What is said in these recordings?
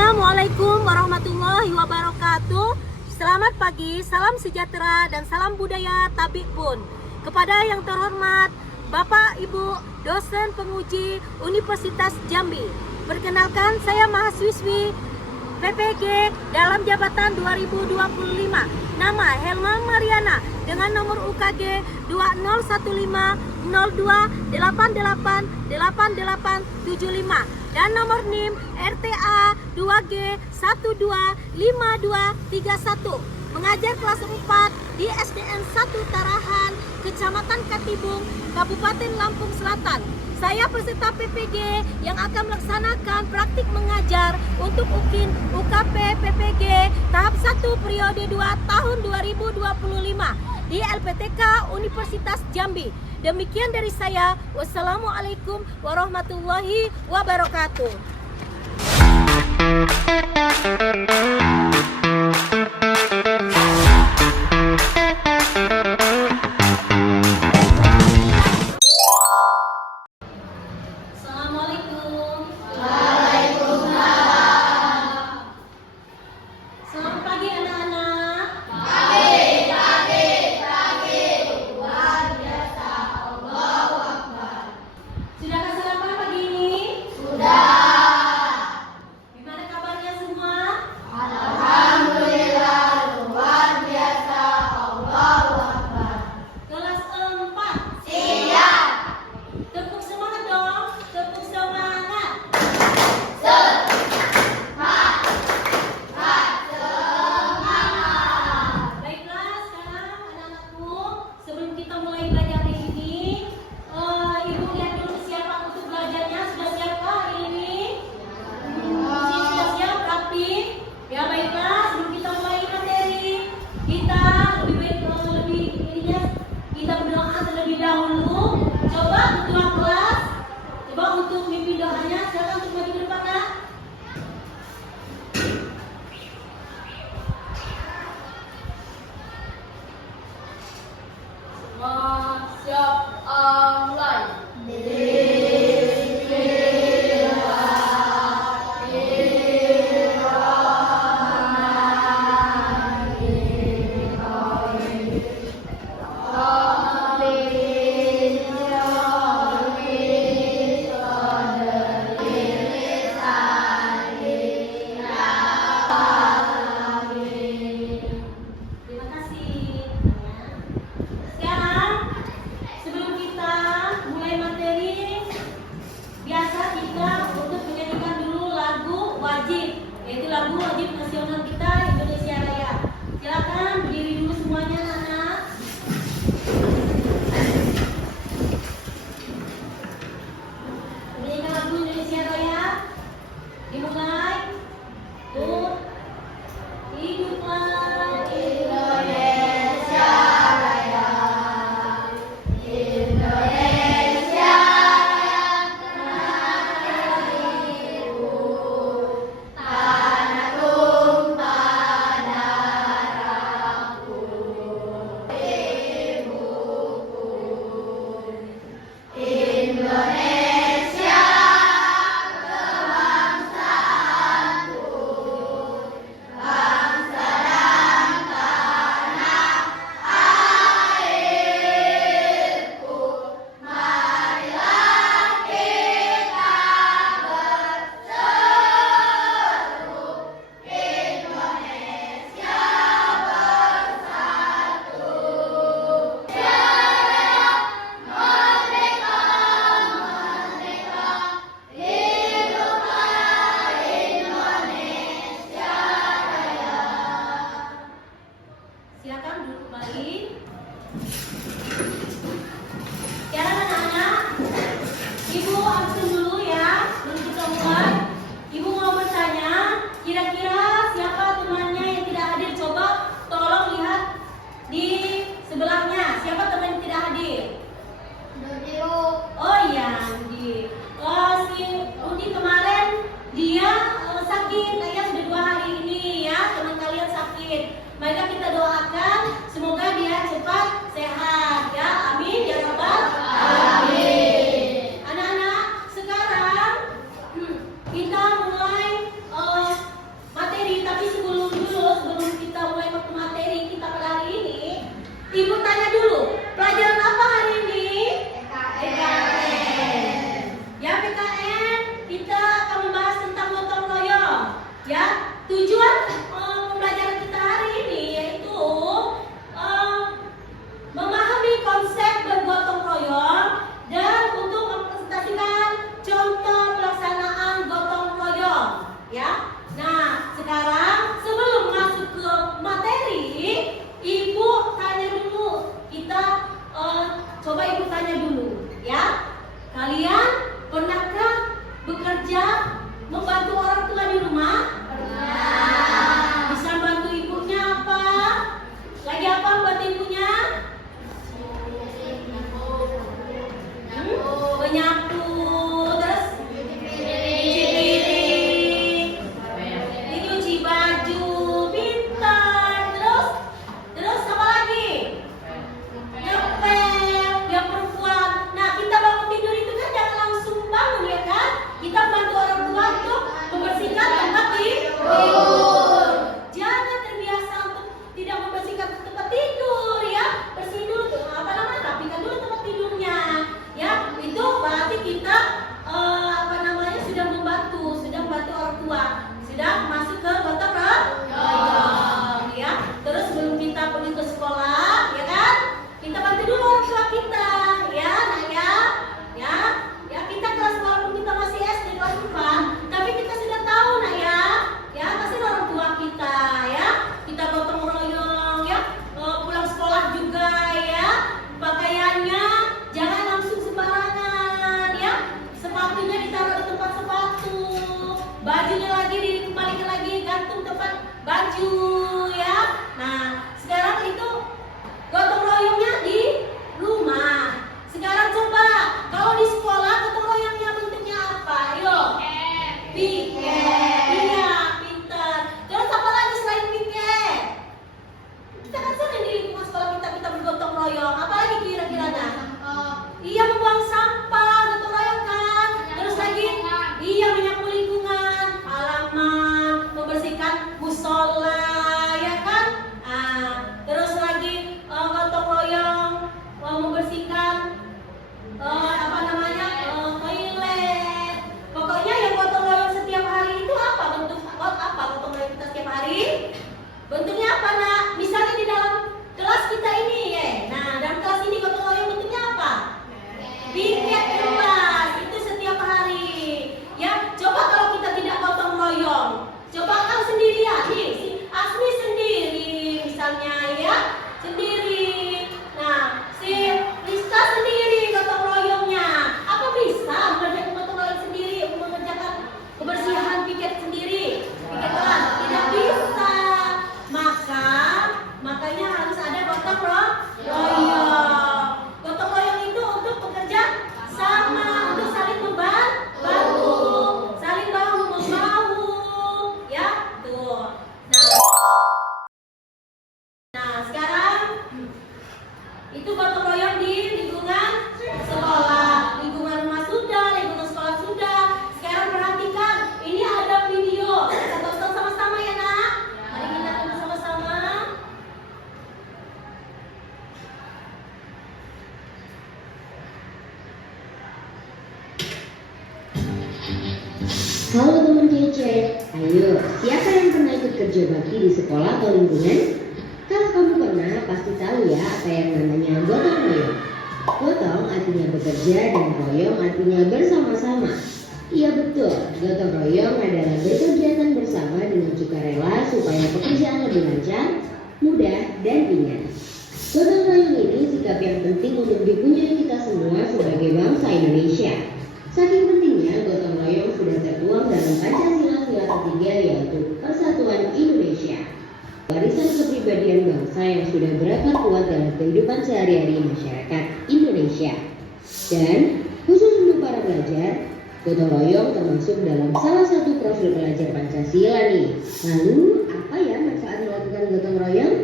Assalamualaikum warahmatullahi wabarakatuh. Selamat pagi, salam sejahtera dan salam budaya Tabik Pun. Kepada yang terhormat Bapak Ibu dosen penguji Universitas Jambi. Perkenalkan, saya mahasiswi PPG dalam jabatan 2025. Nama Helma Mariana dengan nomor UKG 201502888875 dan nomor NIM RTA 2G 125231. Mengajar kelas 4 di SDN 1 Tarahan, Kecamatan Katibung, Kabupaten Lampung Selatan. Saya peserta PPG yang akan melaksanakan praktik mengajar untuk UKIN UKP PPG tahap 1 periode 2 tahun 2025 di LPTK Universitas Jambi. Demikian dari saya. Wassalamualaikum warahmatullahi wabarakatuh. Yaitu lagu wajib nasional kita Indonesia Raya. Silakan berdiri dulu semuanya, anak. Menyanyikan lagu Indonesia Raya. Dimulai. Tuh. Hiduplah Indonesia Raya. Indonesia Raya tanah airku. Tanah tumpah darahku. Ibuku. Indonesia kebangsaanku. Bangsa dan tanah airku. Marilah kita berseru. Indonesia bersatu. Jaya merdeka, merdeka. Hiduplah Indonesia Raya. Silakan duduk kembali. Sekarang anak-anak, Ibu absen dulu ya, sebelum kita mulai. Ibu mau bertanya, kira-kira siapa temannya yang tidak hadir? Coba tolong lihat di sebelahnya. Siapa teman yang tidak hadir? Oh iya, Udi. Si Udi kemarin dia sakit, kayaknya sudah 2 hari ini ya, teman kalian sakit. Maka kita doakan semoga dia cepat sehat ya. Amin ya Rabbal Alamin. Anak-anak, sekarang kita mulai bekerja bakti di sekolah atau lingkungan? Kalau kamu pernah, pasti tahu ya apa yang namanya gotong royong. Gotong artinya bekerja dan royong artinya bersama-sama. Iya betul, gotong royong adalah berkegiatan bersama dengan sukarela supaya pekerjaan lebih lancar, mudah, dan ringan. Gotong royong ini sikap yang penting untuk dipunyai kita semua sebagai bangsa Indonesia. Saking pentingnya, gotong royong sudah tertuang dalam Pancasila sila ketiga yaitu Persatuan Indonesia. Warisan kepribadian bangsa yang sudah berakar kuat dalam kehidupan sehari-hari masyarakat Indonesia. Dan khusus untuk para pelajar, gotong royong termasuk dalam salah satu profil pelajar Pancasila nih. Lalu apa ya manfaat melakukan gotong royong?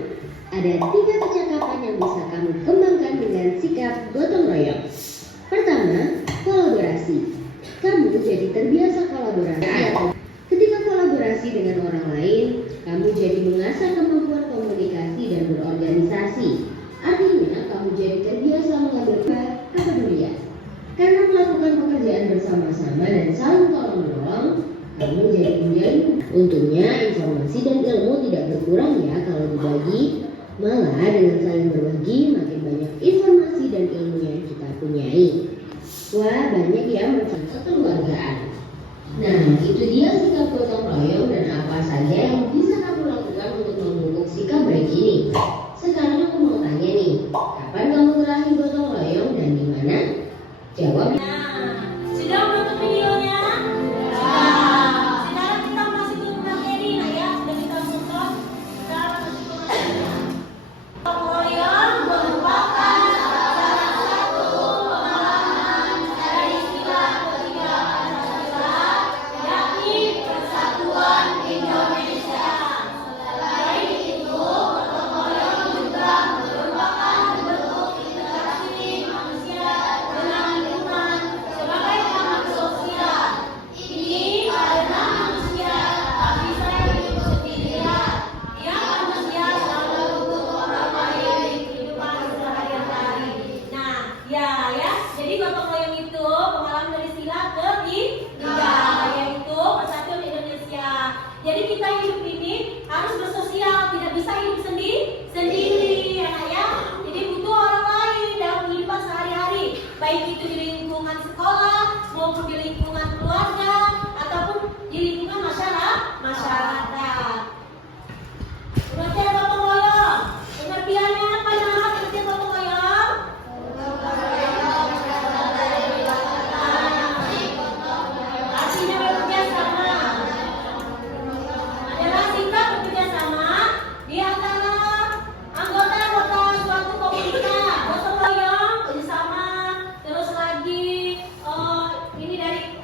Ada 3 kecakapan yang bisa kamu kembangkan dengan sikap gotong royong. Pertama, kolaborasi. Kamu jadi terbiasa kolaborasi. Ketika kolaborasi dengan orang lain, kamu jadi mengasah kemampuan komunikasi dan berorganisasi. Artinya, kamu jadi terbiasa mengambil kepedulian. Karena melakukan pekerjaan bersama-sama dan saling tolong-menolong, kamu jadi menjadi. Untungnya, informasi dan ilmu tidak berkurang ya kalau dibagi. Malah dengan saling berbagi, makin banyak informasi dan ilmu yang kita punyai. Wah, banyak ya manfaat kekeluargaan. Nah, itu dia sikap gotong royong dan apa saja yang bisa kamu lakukan untuk memupuk sikap baik ini. Sekarang aku mau tanya nih, kapan kamu terakhir gotong royong dan di mana? Jawabnya. Sudah menonton videonya? Sekarang kita masuk ke materi, nah ya, sudah kita nonton. Sekarang masuk ke materinya. Gotong royong merupakan salah satu pemahaman dari sila ketiga Pancasila, yakni Persatuan Indonesia. Selain itu, gotong royong juga merupakan bentuk interaksi manusia dengan lingkungan sebagai makhluk sosial. Ini karena manusia tak bisa hidup sendirian. Tiap manusia selalu butuh orang lain di kehidupan sehari-hari. Nah, ya, jadi gotong royong itu pengalaman dari sila ketiga, yaitu Persatuan Indonesia. Jadi kita hidup ini harus bersosial, tidak bisa hidup sendiri, ya. Jadi butuh orang lain dalam kehidupan sehari-hari, baik itu di lingkungan sekolah maupun di lingkungan keluarga ataupun di lingkungan masyarakat. Pengertian gotong royong. Pengertiannya apa nama pengertian gotong royong? Artinya bekerja sama. Adalah sikap bekerja sama di antara anggota-anggota suatu komunitas. Gotong royong bersama. Terus lagi ini dari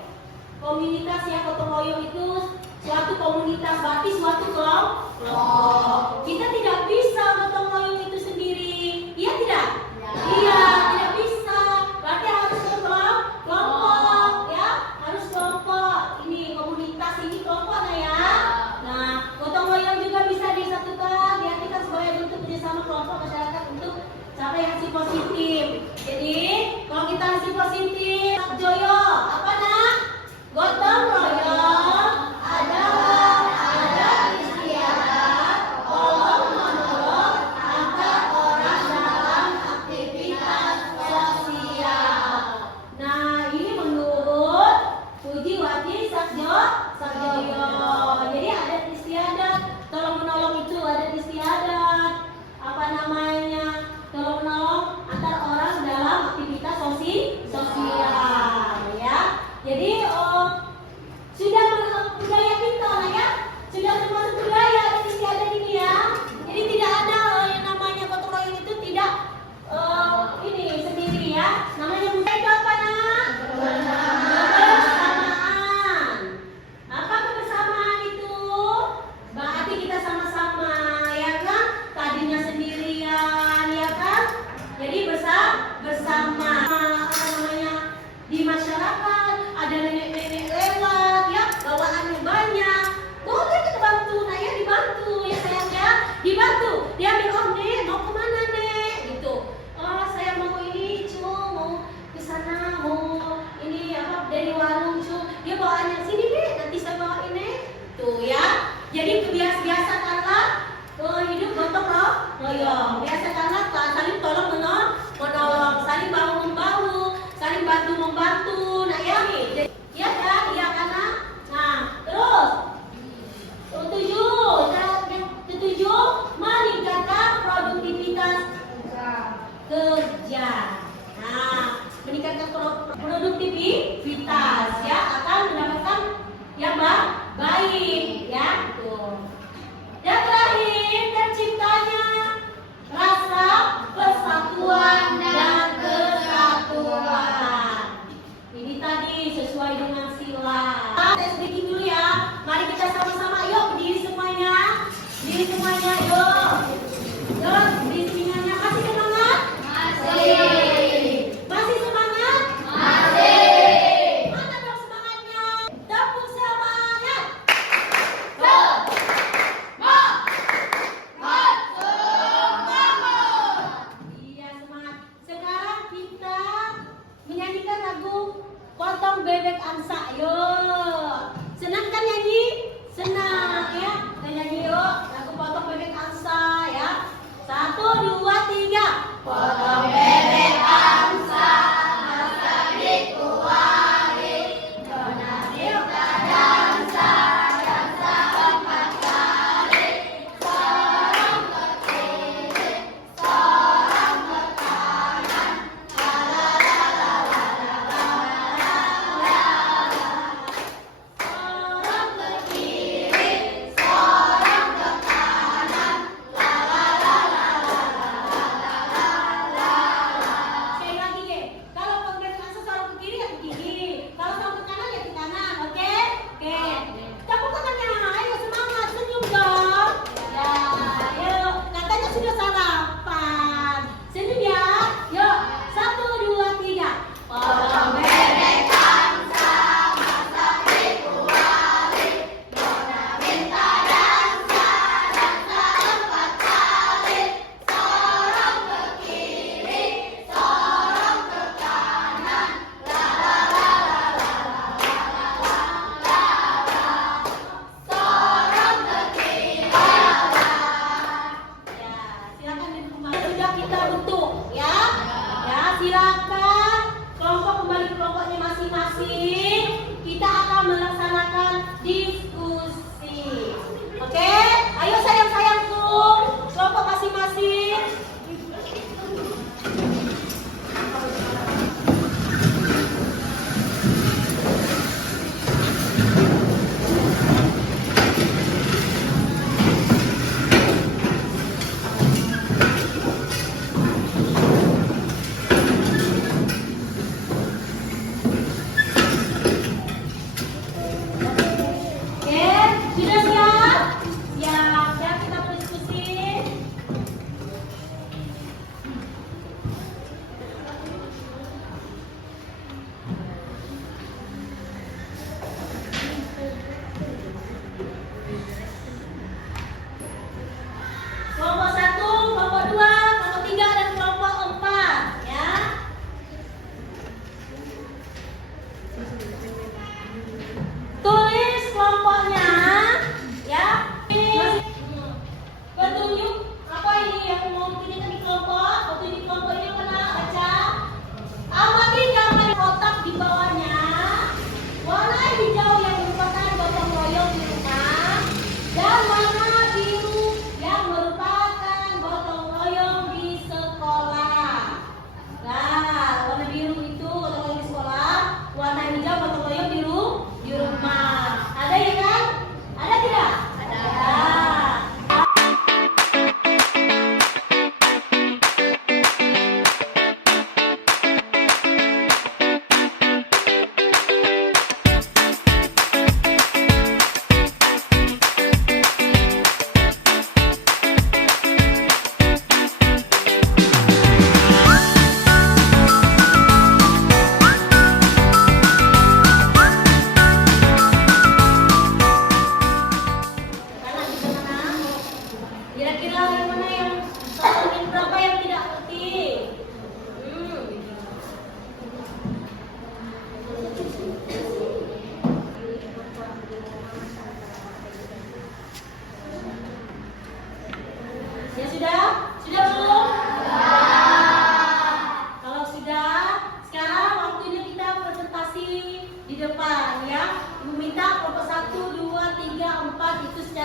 komunitas ya, gotong royong itu suatu komunitas, berarti suatu kelompok. Kita tidak bisa gotong royong itu sendiri. Iya tidak? Iya, tidak bisa. Berarti harus kelompok ya, harus kelompok. Ini komunitas, ini kelompoknya ya. Nah, gotong royong juga bisa disatukan, diartikan sebagai bentuk kerjasama kelompok masyarakat untuk capai hasil positif. Jadi, kalau kita hasil positif, Joyo, apa nak? Gotong royong adalah adat istiadat tolong menolong antar orang dalam aktivitas sosial. Nah, ini menurut Pujiwati Sakjoyo. Jadi adat istiadat tolong menolong itu adat istiadat. Apa namanya? Tolong menolong antar orang dalam aktivitas sosial, ya. Jadi Jadi biasakanlah hidup gotong royong. Biasakanlah saling tolong menolong, saling bahu membahu, saling bantu membantu. Nah ya, iya kan, iya karena. Nah terus ketujuh meningkatkan produktivitas kerja. Nah, meningkatkan produktivitas ya akan mendapatkan yang baik ya. Tuh. Yang terakhir, terciptanya rasa persatuan dan kesatuan. Ini tadi sesuai dengan sila. Tes breaking dulu ya. Mari kita sama-sama yuk berdiri semuanya. Berdiri semuanya yuk. Yuk berdiri semuanya. Masih semangat? Masih. Masih semangat? Masih. Mana dong semangatnya? Tepuk semangat. Iya semangat. Sekarang kita menyanyikan lagu Potong Bebek Angsa. Yuk. Senang kan nyanyi? Senang ya. Kita nyanyi yuk lagu Potong Bebek Angsa ya. 1, 2, 3. Potong bebek angsa, angsa dikuali, nona kita dansa, dansa 4 kali, sorong ke kiri, sorong ke kanan, la la la la la la la la la. Sorong ke kiri, sorong ke kanan, la la la la la la la. Sekali lagi deh. Kalau pengen langsung sorong ke kiri ya ke kiri. Kalau sorong ke kanan ya ke kanan. Oke? Oke. Tepuk tangannya. Ayo semangat, senyum dong. Ya, ayo. Katanya sudah sarapan. Senyum ya. Yuk. 1, 2, 3. Potong bebek angsa, masak dikuali, nona minta dansa, dansa 4 kali, sorong ke kiri, sorong ke kanan, la la la la la la la la la, sorong ke kiri, la. Ya, silakan kembali. Sudah kita bentuk ya. Ya, silakan kelompok kembali ke kelompoknya masing-masing. Kita akan melaksanakan diskusi. Oke? Ayo sayang-sayangku, kelompok masing-masing. Oke, sudah siap? Siap, siap kita berdiskusi. Kelompok 1, kelompok 2, kelompok 3, dan kelompok 4 ya. Tulis kelompoknya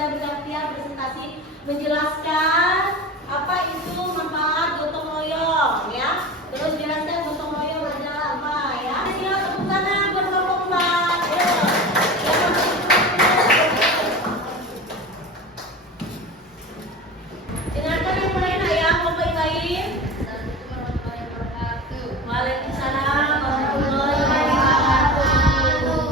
secara bergantian presentasi menjelaskan apa itu manfaat gotong royong ya. Terus jelaskan gotong royong adalah apa ya. Silakan tepuk tangan buat kelompok 4. Ayo. Dengarkan yang lain ya, kelompok yang lain. Waalaikumsalam warahmatullahi wabarakatuh.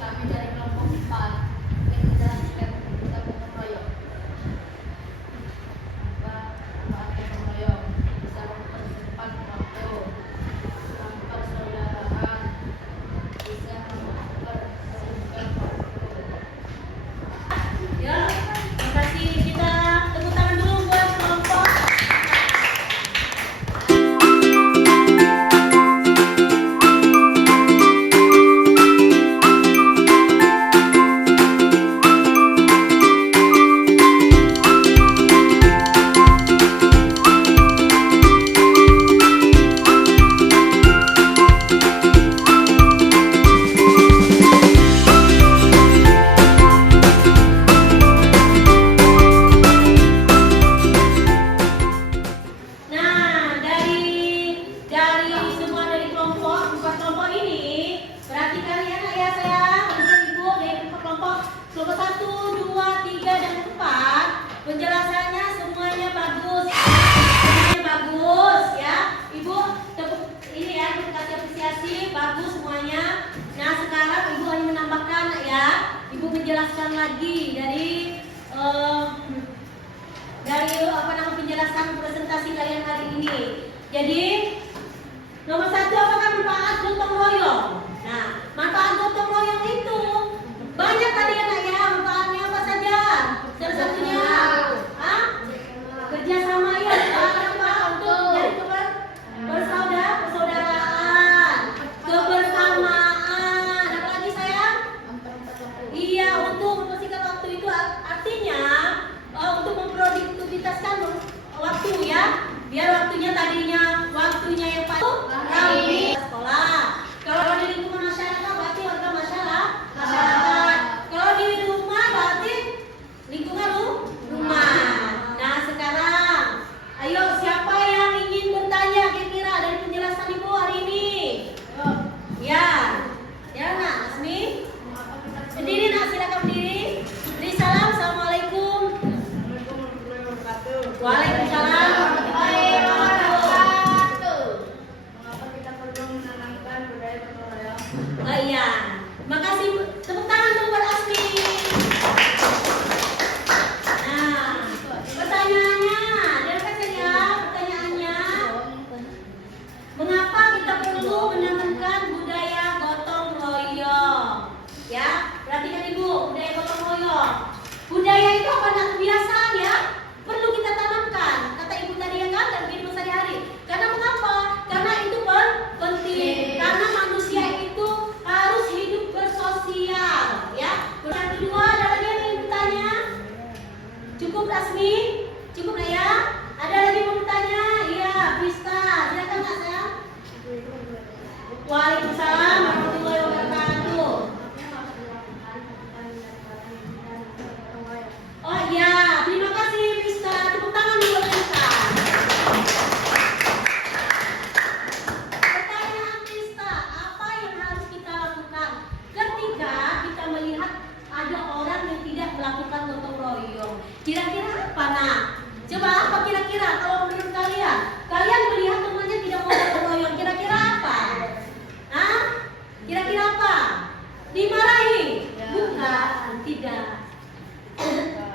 Kami dari kelompok 4 yang menjelaskan tentang gotong royong. Apa gotong royong? Bisa mempercepat waktu, mempersaudaraan, bisa mempersingkat waktu. Ya, makasih, kita tepuk tangan dulu buat kelompok. Nah, dari semua dari kelompok, 4 kelompok ini, perhatikan ya nak ya saya, untuk ibu dari kelompok 1, 2, 3 dan 4, penjelasannya semuanya bagus. Semuanya bagus ya. Ibu tepuk ini ya, untuk kasih apresiasi, bagus semuanya. Nah, sekarang ibu hanya menambahkan ya, ibu menjelaskan lagi dari apa namanya penjelasan presentasi kalian hari ini. Jadi nomor 1, apakah manfaat gotong royong? Nah, manfaat gotong royong itu banyak tadi ya nak ya, manfaatnya apa saja? Salah satunya, kerjasama ya, apa untuk dari persaudaraan, kebersamaan. Apa lagi sayang? Iya, untuk mempersingkat waktu itu artinya untuk memproduktivitaskan waktu ya, biar waktunya tadinya waktunya yang paling sekolah. Kalau di lingkungan masyarakat berarti warga masyarakat. Kalau di rumah berarti lingkungan rumah. Nah sekarang, ayo siapa yang ingin bertanya kira-kira dari penjelasan ibu hari ini? Ya, ya nak, Asmi. Berdiri nak, silakan berdiri. Beri salam, assalamualaikum. Waalaikumsalam warahmatullahi wabarakatuh. Mengapa kita perlu menanamkan budaya gotong royong? Oh iya, makasih, tepuk tangan dulu buat Asmi. Nah, pertanyaannya, dengarkan ya pertanyaannya. Mengapa kita perlu menanamkan budaya gotong royong? Ya, perhatikan ibu, budaya gotong royong. Budaya itu apa? Kebiasaan ya. Perlu kita tanamkan, kata ibu tadi ya kan, dan kehidupan sehari-hari. Karena mengapa? Karena itu penting. Karena manusia itu harus hidup bersosial, ya. Yang kedua, ada lagi yang ingin bertanya? Cukup Asmi? Cukup nggak ya? Ada lagi yang mau bertanya? Iya, Krista, silakan nggak sayang? Waalaikumsalam warahmatullahi wabarakatuh. Oh iya, terima kasih Krista. Tepuk tangan dulu Krista. Pertanyaan Krista, apa yang harus kita lakukan ketika kita melihat ada orang yang tidak melakukan gotong royong? Kira-kira apa nak? Coba apa kira-kira kalau menurut kalian? Kalian melihat temannya tidak mau gotong royong, kira-kira apa? Hah? Kira-kira apa? Dimarahi? Bukan, tidak.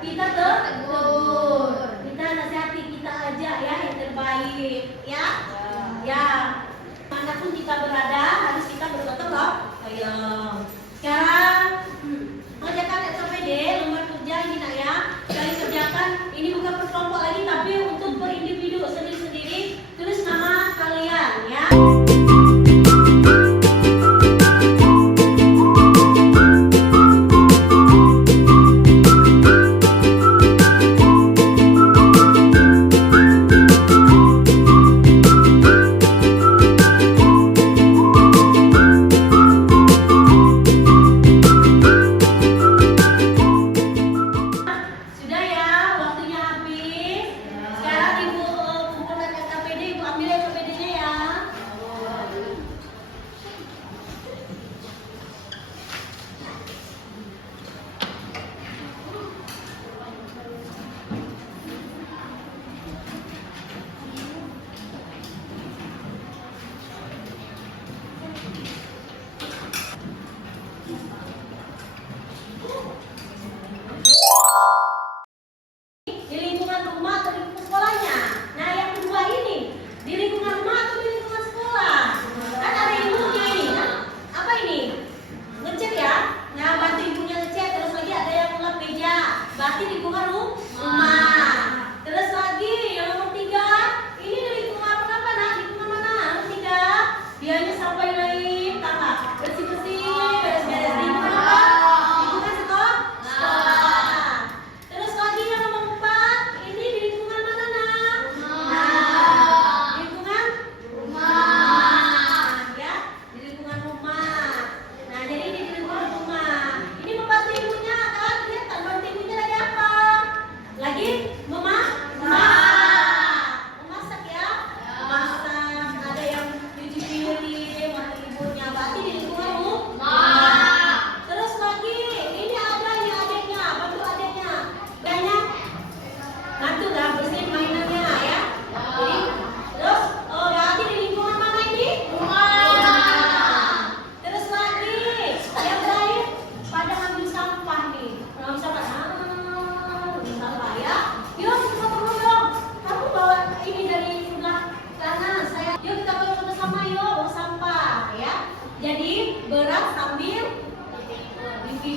Kita tegur, kita nasihati, kita ajak ya yang terbaik ya. Ya, manapun kita berada harus kita bergotong royong. Sekarang mengerjakan SOPD lembar kerja ini nak ya. Kalian kerjakan, ini bukan per kelompok lagi tapi untuk per individu.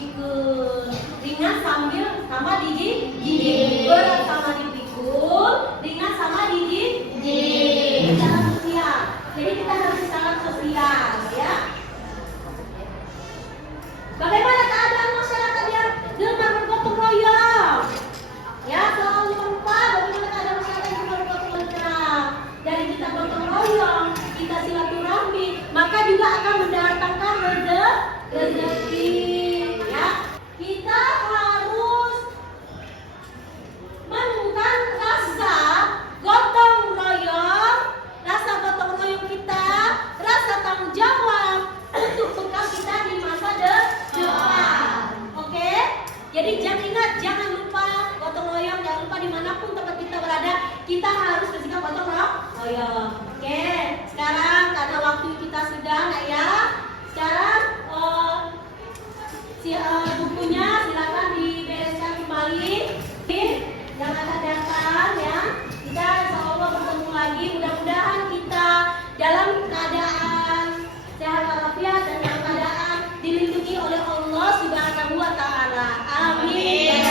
dipikul. Ringan sambil sama digigit. Berat sama dipikul, ringan sama digigit. Secara sosial. Jadi kita harus secara sosial, ya. Bagaimana keadaan masyarakat yang gemar bergotong royong? Ya, selalu kompak. Bagaimana keadaan masyarakat yang gemar bergotong royong? Dari kita gotong royong, kita silaturahmi, maka juga akan mendatangkan rezeki. Ya, kita harus menemukan rasa gotong royong kita, rasa tanggung jawab untuk bekal kita di masa depan. Oke? Jadi jangan lupa gotong royong, jangan lupa dimanapun tempat kita berada, kita harus bersikap gotong royong. Oke? Sekarang karena waktu kita sudah, nak ya. Sekarang bukunya silakan dibereskan kembali. Jangan adakan ya. Kita insyaallah bertemu lagi. Mudah-mudahan kita dalam keadaan sehat walafiat dan dalam keadaan dilindungi oleh Allah Subhanahu wa taala. Amin.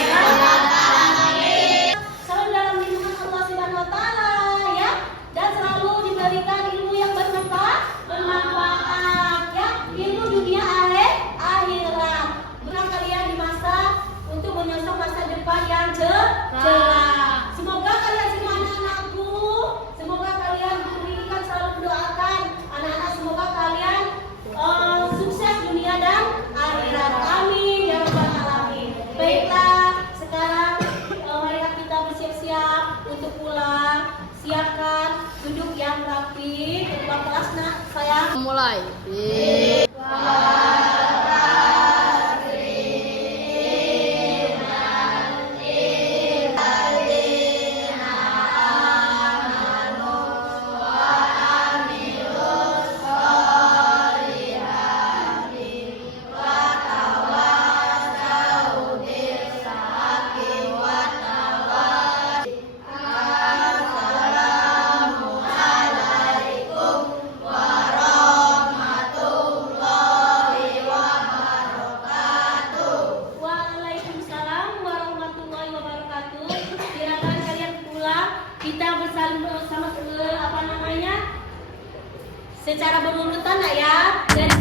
Selalu dalam lindungan Allah Subhanahu wa taala ya, dan selalu diberikan ilmu yang bermanfaat ya, ilmu dunia akhirat. Benar kalian di masa untuk menyongsong masa depan yang cerah. Semoga kalian semua anak-anakku, semoga kalian diberikan selalu mendoakan anak-anak, semoga kalian sukses dunia dan akhirat. Amin ya rabbal alamin. Baiklah, sekarang marilah kita bersiap-siap untuk pulang. Siapkan duduk yang rapi. Ketua kelas nak sayang. Mulai. Waalaikumsalam warahmatullahi wabarakatuh. Silakan kalian pulang. Kita bersaling bersama secara berurutan, nak ya. Dari